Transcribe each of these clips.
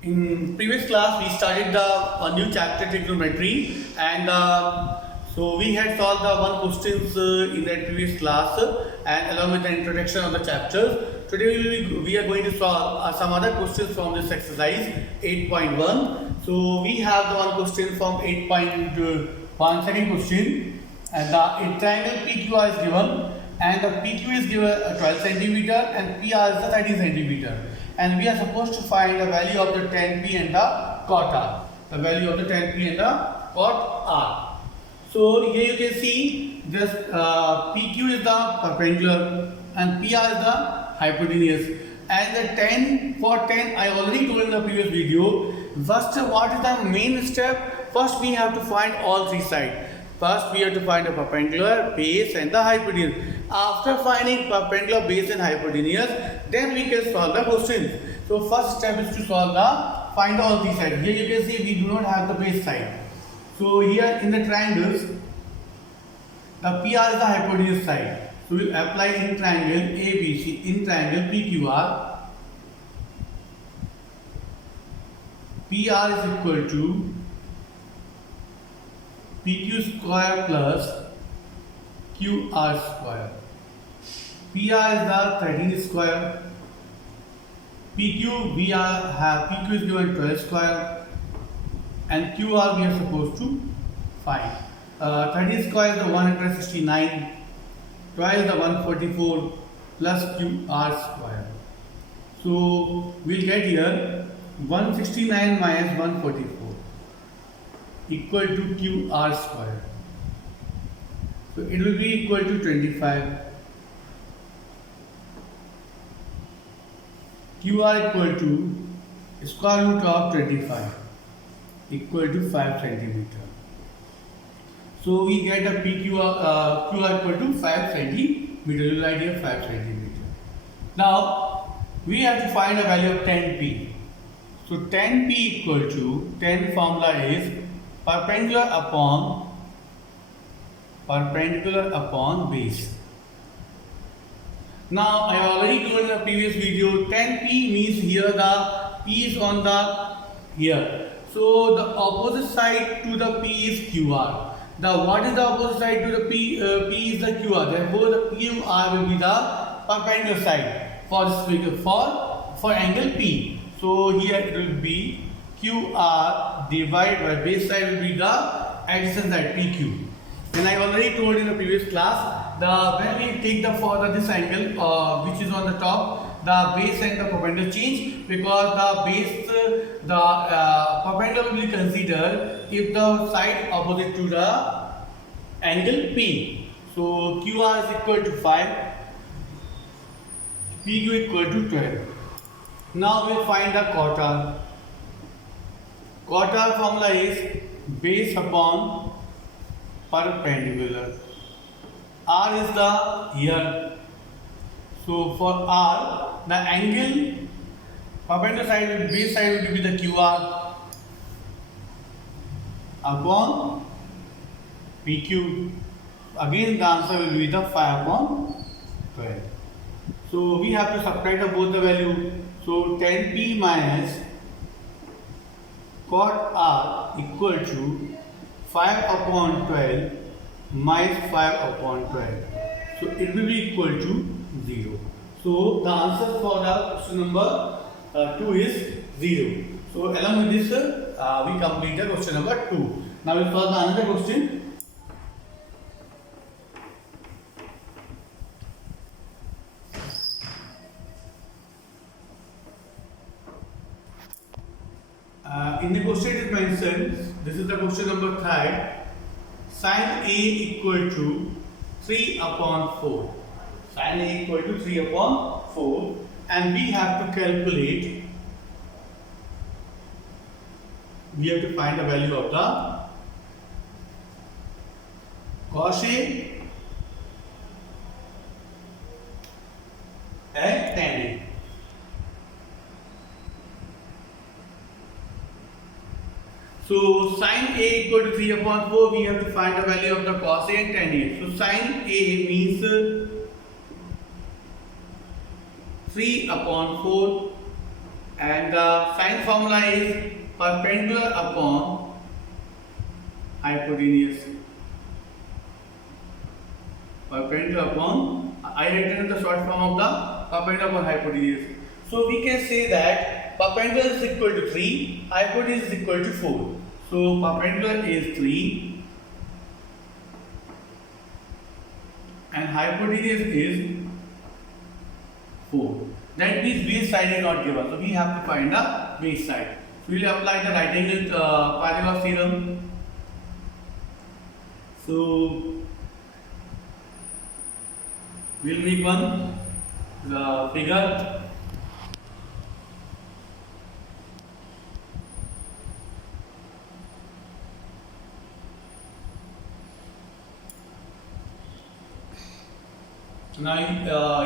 In previous class, we started a new chapter trigonometry, and so we had solved the one questions in that previous class, and along with the introduction of the chapters. Today we are going to solve some other questions from this exercise 8.1. So we have the one question from 8.1, second question, and the triangle PQR is given, and the PQ is given 12 centimeter and PR is the 13 centimeter. And we are supposed to find the value of the tan P and the cot R. The value of the tan P and the cot R. So here you can see this PQ is the perpendicular and PR is the hypotenuse. And the tan, for tan I already told in the previous video. First, what is the main step? First we have to find all three sides. First we have to find the perpendicular, base and the hypotenuse. After finding perpendicular, base and hypotenuse, then we can solve the question. So first step is to find all these sides. Here you can see we do not have the base side. So here in the triangles, the PR is the hypotenuse side. So we will apply in triangle ABC, in triangle PQR, PR is equal to PQ square plus QR square. PR is the 13 square. PQ we have PQ is given 12 square, and QR we are supposed to find. 13 square is the 169. 12 is the 144 plus QR square. So we'll get here 169 minus 144 equal to QR square. So it will be equal to 25. QR equal to square root of 25 equal to 5 centimeter. So we get a QR equal to 5 centimeter. You write here 5 centimeter. Now we have to find a value of tan P. So tan P equal to, tan formula is perpendicular upon base. Now I already told in the previous video, tan P means here the P is on the here. So the opposite side to the P is QR. What is the opposite side to the P? P is the QR. Therefore the QR will be the perpendicular side for this figure for angle P. So here it will be QR divided by base side will be the adjacent side PQ. And I already told in the previous class, when we take this angle which is on the top, the base and the perpendicular change, because the perpendicular will be considered if the side opposite to the angle P. So QR is equal to 5, PQ equal to 12. Now we will find the cot R. Cot R formula is base upon perpendicular. R is the here. So for R, the angle perpendicular side, base side will be the QR upon PQ. Again the answer will be the 5 upon 12. So we have to subtract both the value. So tan P minus cot R equal to 5 upon 12 minus 5 upon 12. So it will be equal to 0. So the answer for the question number 2 is 0. So along with this we complete the question number 2. Now we will solve the another question. In the question it is mentioned, this is the question number 3, sin A equal to 3 upon 4. Sin A equal to 3 upon 4, and we have to calculate, we have to find the value of the cos A and tan A. So sin A equal to 3 upon 4, we have to find the value of the cos A and tan A. So sin A means 3 upon 4 and the sine formula is perpendicular upon hypotenuse. Perpendicular upon, I written the short form of the perpendicular upon hypotenuse. So we can say that perpendicular is equal to 3, hypotenuse is equal to 4. So perpendicular is 3 and hypotenuse is 4. That means base side is not given. So we have to find the base side. So we will apply the right angle Pythagoras theorem. So we will make one the figure. Now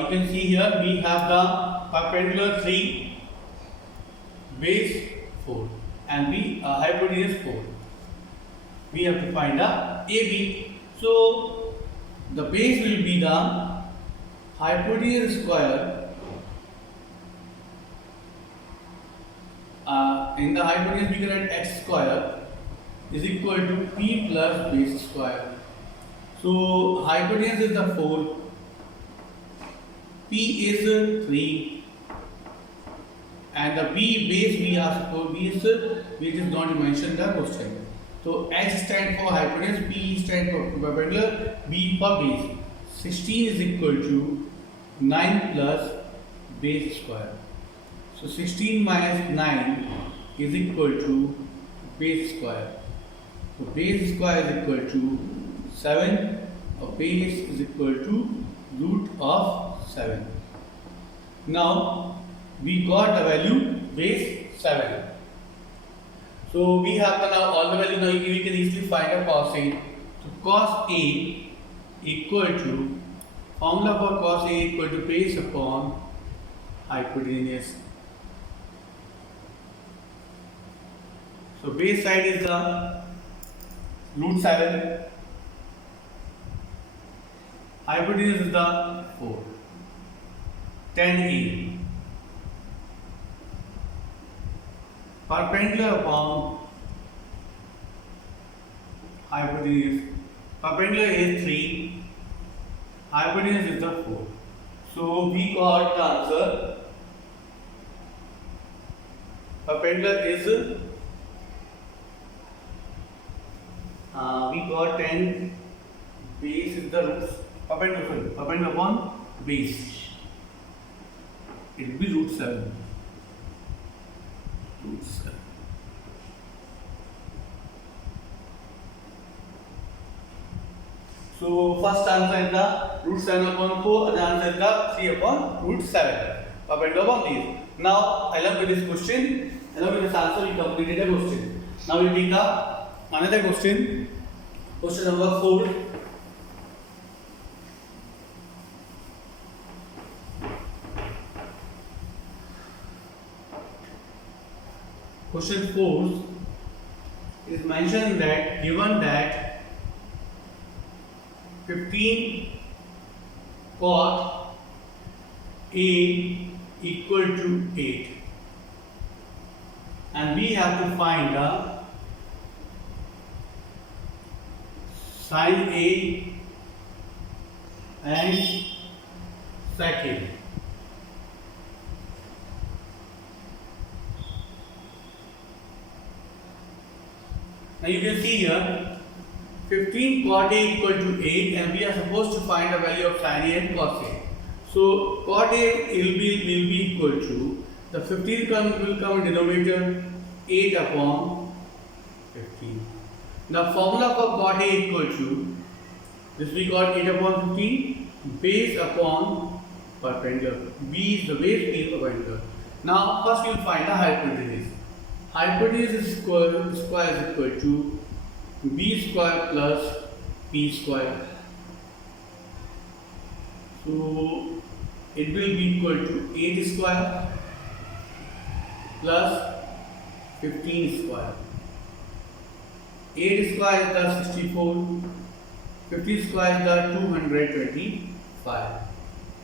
you can see here we have the perpendicular 3, base 4 and B hypotenuse 4. We have to find the AB. So the base will be the hypotenuse square. In the hypotenuse we can write x square is equal to P plus base square. So hypotenuse is the 4. P is 3 and the B base we are supposed B is which is not mentioned in the question. So H stands for hypotenuse, P stands for perpendicular, B for base. 16 is equal to 9 plus base square. So 16 minus 9 is equal to base square. So base square is equal to 7 or base is equal to root of 7. Now we got the value base 7. So we have now all the values. Now we can easily find a cos A. So cos A equal to, formula for cos A equal to base upon hypotenuse. So base side is the root 7. Hypotenuse is the 4. 10A. Perpendicular upon hypotenuse. Perpendicular is 3. Hypotenuse is the 4. So we got the answer. Perpendicular is we got 10. Base is the root. Perpendicular upon base. It will be root 7. Root 7. So first answer is the root 7 upon 4, other answer is the 3 upon root 7. Perpendicular upon these. Now along with this question, along with this answer, we completed the question. Now we take another question. Question number 4. Question 4 is mentioned that given that 15 cot A equal to 8 and we have to find the sin A and sec A. Now you can see here 15 cot A equal to 8 and we are supposed to find the value of sin A and cos A. So cot A will be equal to, the 15 will come in denominator, 8 upon 15. The formula for cot A equal to, this we got 8 upon 15, base upon perpendicular. B is the base, B is perpendicular. Now first we will find the hypotenuse. Hypotenuse square is equal to B square plus P square. So it will be equal to 8 square plus 15 square. 8 square is the 64, 15 square is the 225.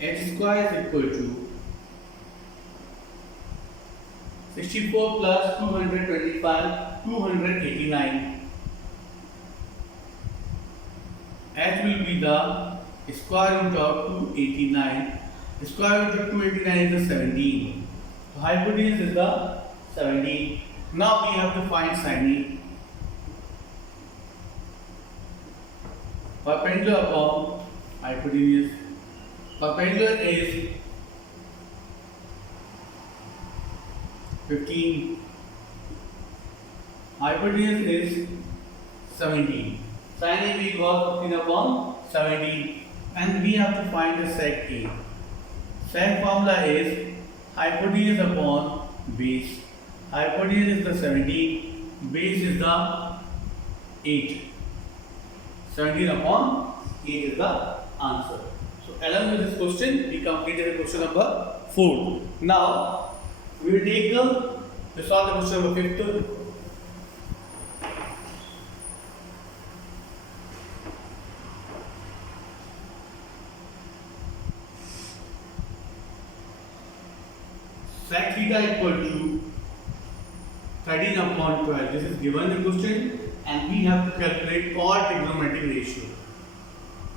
H square is equal to 64 plus 225, 289. H will be the square root of 289. Square root of 289 is the 17. So hypotenuse is the 17. Now we have to find sin A. Perpendicular upon hypotenuse. Perpendicular is 15. Hypotenuse is 17. Sin A we got 15 upon 17. And we have to find the sec A. Sec formula is hypotenuse upon base. Hypotenuse is the 17. Base is the 8. 17 upon 8 is the answer. So along with this question, we completed question number 4. Now we will take to solve the question number 5. Sec theta equal to 13 upon 12. This is given the question, and we have to calculate all trigonometric ratios.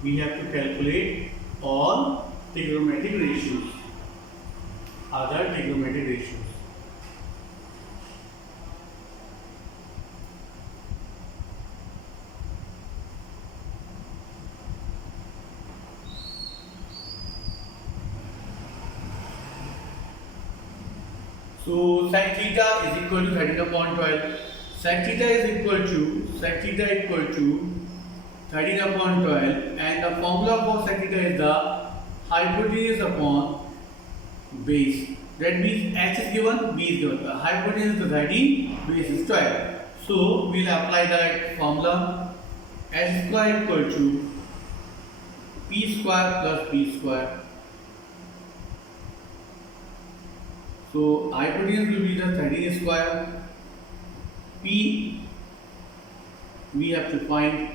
We have to calculate all trigonometric ratios. Other trigonometric ratios. So sec theta is equal to 13 upon 12. Sec theta is equal to 13 upon 12, and the formula for sec theta is the hypotenuse upon base. That means h is given, b is given. The hypotenuse is 13, base is 12. So we will apply that formula. H square equal to p square plus p square. So hypotenuse will be the 13 square. P we have to find,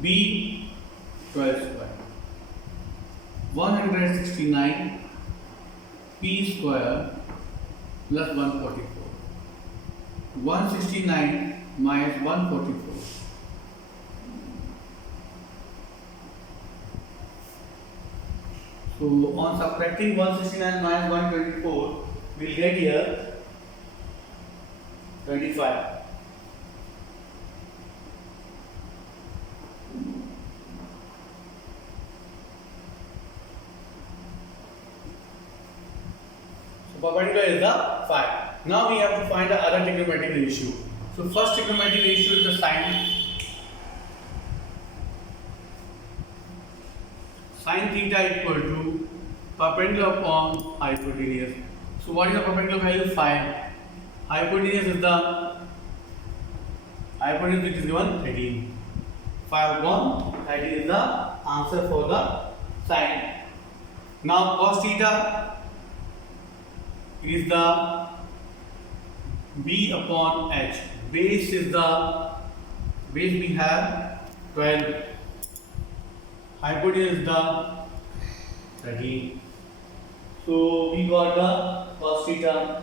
b 12 square. 169 p square plus 144. 169 minus 144. So on subtracting 169 minus 124, we'll get here 25. So perpendicular is the 5. Now we have to find the other trigonometric ratio. So first trigonometric ratio is the sin theta equal to perpendicular upon hypotenuse. So what is the perpendicular value? 5. Hypotenuse is the hypotenuse which is given 13. 5 upon 13 is the answer for the sine. Now cos theta is the b upon h. Base is the base we have 12. Hypotenuse is the 13. So we got the cos theta.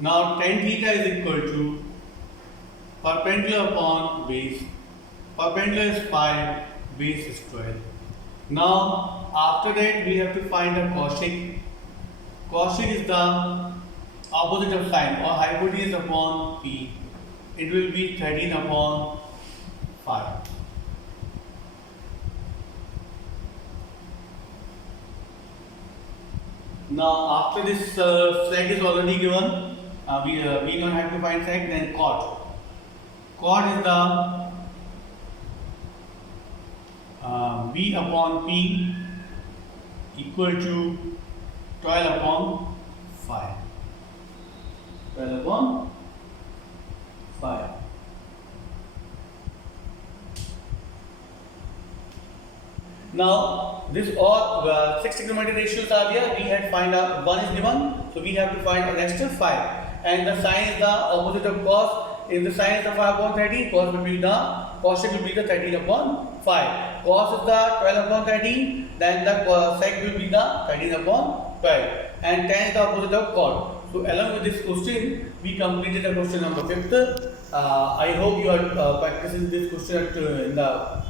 Now tan theta is equal to perpendicular upon base. Perpendicular is 5, base is 12. Now after that we have to find the cosec. Cosec is the opposite of sine, or hypotenuse upon p. It will be 13 upon 5. Now after this sec is already given, we don't have to find sec. Then cot. Cot is the b upon p equal to 12 upon 5. 12 upon 5. Now this all 6 trigonometric ratios are there. We had find out 1 is given, so we have to find the next 5. And the sine is the opposite of cos. If the sine is the 5 upon 13, cos will be the cosec will be the 13 upon 5. Cos is the 12 upon 13, then the sec will be the 13 upon 12. and tan is the opposite of cot. So along with this question, we completed the question number 5th. I hope you are practicing this question in the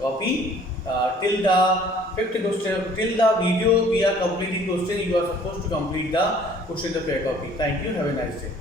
copy. Till the 5th question, till the video we are completing question, you are supposed to complete the question in the pair copy. Thank you. Have a nice day.